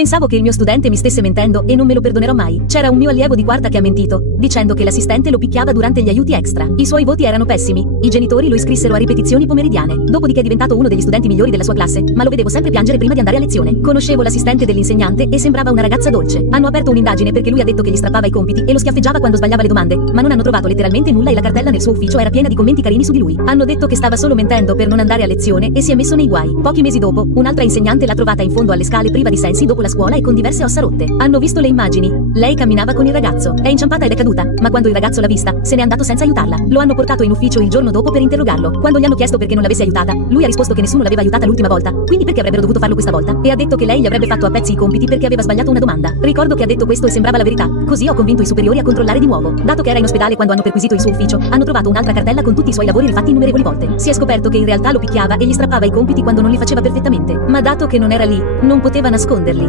Pensavo che il mio studente mi stesse mentendo e non me lo perdonerò mai. C'era un mio allievo di quarta che ha mentito, dicendo che l'assistente lo picchiava durante gli aiuti extra. I suoi voti erano pessimi. I genitori lo iscrissero a ripetizioni pomeridiane. Dopodiché è diventato uno degli studenti migliori della sua classe, ma lo vedevo sempre piangere prima di andare a lezione. Conoscevo l'assistente dell'insegnante e sembrava una ragazza dolce. Hanno aperto un'indagine perché lui ha detto che gli strappava i compiti e lo schiaffeggiava quando sbagliava le domande, ma non hanno trovato letteralmente nulla e la cartella nel suo ufficio era piena di commenti carini su di lui. Hanno detto che stava solo mentendo per non andare a lezione e si è messo nei guai. Pochi mesi dopo, un'altra insegnante l'ha trovata in fondo alle scale priva di sensi dopo la scuola e con diverse ossa rotte. Hanno visto le immagini. Lei camminava con il ragazzo. È inciampata ed è caduta, ma quando il ragazzo l'ha vista, se n'è andato senza aiutarla. Lo hanno portato in ufficio il giorno dopo per interrogarlo. Quando gli hanno chiesto perché non l'avesse aiutata, lui ha risposto che nessuno l'aveva aiutata l'ultima volta, quindi perché avrebbero dovuto farlo questa volta? E ha detto che lei gli avrebbe fatto a pezzi i compiti perché aveva sbagliato una domanda. Ricordo che ha detto questo e sembrava la verità. Così ho convinto i superiori a controllare di nuovo. Dato che era in ospedale quando hanno perquisito il suo ufficio, hanno trovato un'altra cartella con tutti i suoi lavori rifatti innumerevoli volte. Si è scoperto che in realtà lo picchiava e gli strappava i compiti quando non li faceva perfettamente. Ma dato che non era lì, non poteva nasconderli.